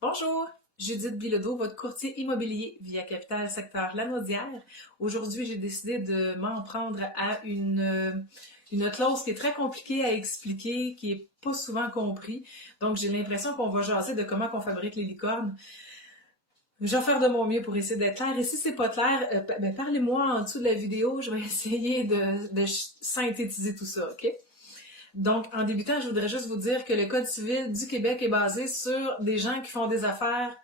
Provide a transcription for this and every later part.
Bonjour, Judith Bilodeau, votre courtier immobilier via Capital Secteur Lanaudière. Aujourd'hui, j'ai décidé de m'en prendre à une clause qui est très compliquée à expliquer, qui est pas souvent compris. Donc, j'ai l'impression qu'on va jaser de comment on fabrique les licornes. Je vais faire de mon mieux pour essayer d'être clair. Et si c'est pas clair, parlez-moi en dessous de la vidéo. Je vais essayer de synthétiser tout ça, OK? Donc, en débutant, je voudrais juste vous dire que le Code civil du Québec est basé sur des gens qui font des affaires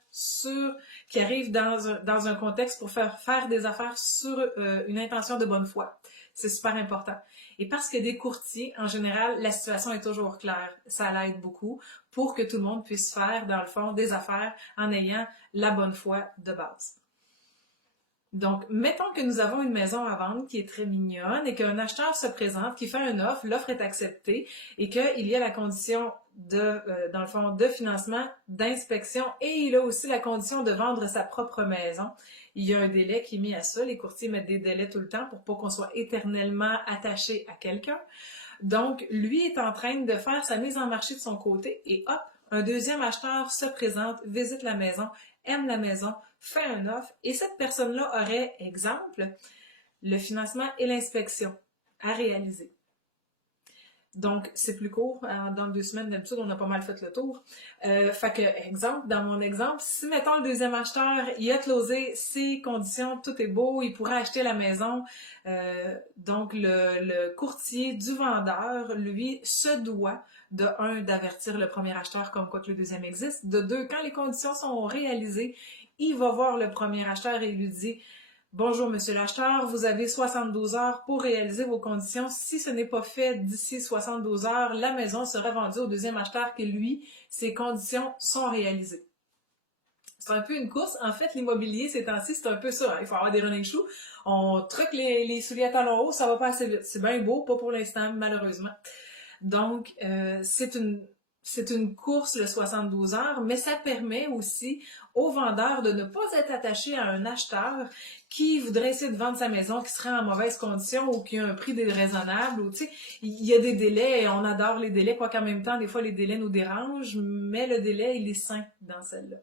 qui arrivent dans un contexte pour faire des affaires sur une intention de bonne foi. C'est super important. Et parce que des courtiers, en général, la situation est toujours claire. Ça l'aide beaucoup pour que tout le monde puisse faire, dans le fond, des affaires en ayant la bonne foi de base. Donc, mettons que nous avons une maison à vendre qui est très mignonne et qu'un acheteur se présente, qui fait une offre, l'offre est acceptée et qu'il y a la condition dans le fond, de financement, d'inspection et il a aussi la condition de vendre sa propre maison. Il y a un délai qui est mis à ça. Les courtiers mettent des délais tout le temps pour pas qu'on soit éternellement attaché à quelqu'un. Donc, lui est en train de faire sa mise en marché de son côté et hop, un deuxième acheteur se présente, visite la maison, aime la maison, fait une offre et cette personne-là aurait, exemple, le financement et l'inspection à réaliser. Donc, c'est plus court. Dans 2 semaines, d'habitude, on a pas mal fait le tour. Fait que, exemple, dans mon exemple, si, mettons, le deuxième acheteur, il a closé ses conditions, tout est beau, il pourrait acheter la maison. Donc, le courtier du vendeur, lui, se doit, de un, d'avertir le premier acheteur comme quoi que le deuxième existe. De deux, quand les conditions sont réalisées, il va voir le premier acheteur et il lui dit: bonjour, monsieur l'acheteur, vous avez 72 heures pour réaliser vos conditions. Si ce n'est pas fait d'ici 72 heures, la maison sera vendue au deuxième acheteur que lui, ses conditions sont réalisées. C'est un peu une course. En fait, l'immobilier, ces temps-ci, c'est un peu ça. Il faut avoir des running shoes. On truque les souliers à talons hauts, ça va pas assez vite. C'est bien beau, pas pour l'instant, malheureusement. Donc, c'est une course, le 72 heures, mais ça permet aussi aux vendeurs de ne pas être attachés à un acheteur qui voudrait essayer de vendre sa maison, qui serait en mauvaise condition ou qui a un prix déraisonnable. Ou, tu sais, il y a des délais, on adore les délais, quoiqu'en même temps, des fois, les délais nous dérangent, mais le délai, il est sain dans celle-là.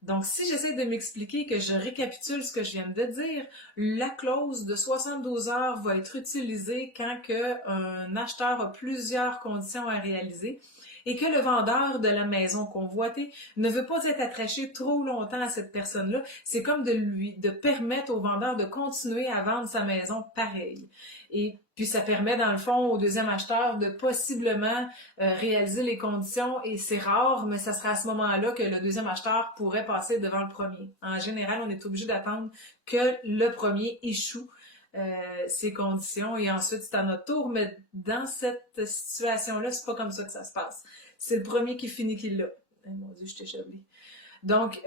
Donc, si j'essaie de m'expliquer, que je récapitule ce que je viens de dire, la clause de 72 heures va être utilisée quand un acheteur a plusieurs conditions à réaliser et que le vendeur de la maison convoitée ne veut pas être attaché trop longtemps à cette personne-là. C'est comme de permettre au vendeur de continuer à vendre sa maison pareil. Et puis ça permet dans le fond au deuxième acheteur de possiblement réaliser les conditions et c'est rare, mais ça sera à ce moment-là que le deuxième acheteur pourrait passer devant le premier. En général, on est obligé d'attendre que le premier échoue ses conditions et ensuite c'est à notre tour, mais dans cette situation-là, c'est pas comme ça que ça se passe. C'est le premier qui finit qui l'a. Oh, mon Dieu, je t'ai échappé. Donc,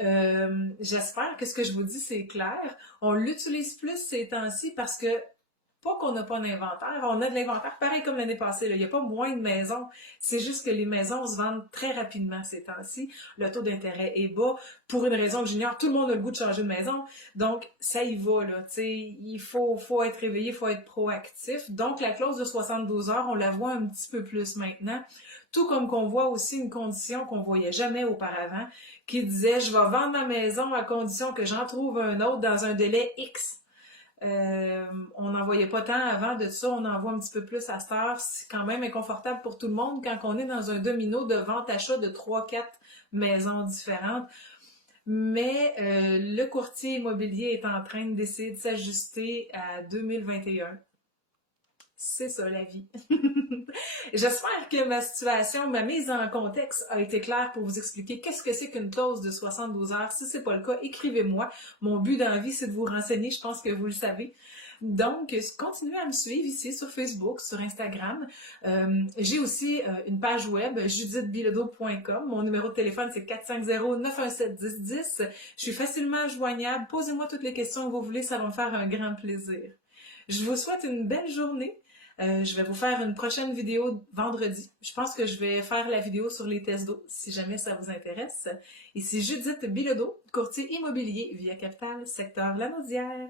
j'espère que ce que je vous dis, c'est clair. On l'utilise plus ces temps-ci parce que pas qu'on n'a pas d'inventaire, on a de l'inventaire pareil comme l'année passée. Là. Il n'y a pas moins de maisons. C'est juste que les maisons se vendent très rapidement ces temps-ci. Le taux d'intérêt est bas. Pour une raison que j'ignore, tout le monde a le goût de changer de maison. Donc, ça y va. Là. Il faut être réveillé, il faut être proactif. Donc, la clause de 72 heures, on la voit un petit peu plus maintenant. Tout comme qu'on voit aussi une condition qu'on voyait jamais auparavant, qui disait « Je vais vendre ma maison à condition que j'en trouve un autre dans un délai X ». On n'en voyait pas tant avant de ça, on en voit un petit peu plus à cette heure. C'est quand même inconfortable pour tout le monde quand on est dans un domino de vente-achat de 3-4 maisons différentes. Mais le courtier immobilier est en train d'essayer de s'ajuster à 2021. C'est ça la vie. J'espère que ma situation, ma mise en contexte a été claire pour vous expliquer qu'est-ce que c'est qu'une clause de 72 heures. Si c'est pas le cas, écrivez-moi. Mon but dans la vie, c'est de vous renseigner. Je pense que vous le savez. Donc, continuez à me suivre ici sur Facebook, sur Instagram. J'ai aussi une page web, judithbilodeau.com. Mon numéro de téléphone, c'est 450-917-1010. Je suis facilement joignable. Posez-moi toutes les questions que vous voulez, ça va me faire un grand plaisir. Je vous souhaite une belle journée. Je vais vous faire une prochaine vidéo vendredi. Je pense que je vais faire la vidéo sur les tests d'eau, si jamais ça vous intéresse. Ici Judith Bilodeau, courtier immobilier via Capital Secteur Lanaudière.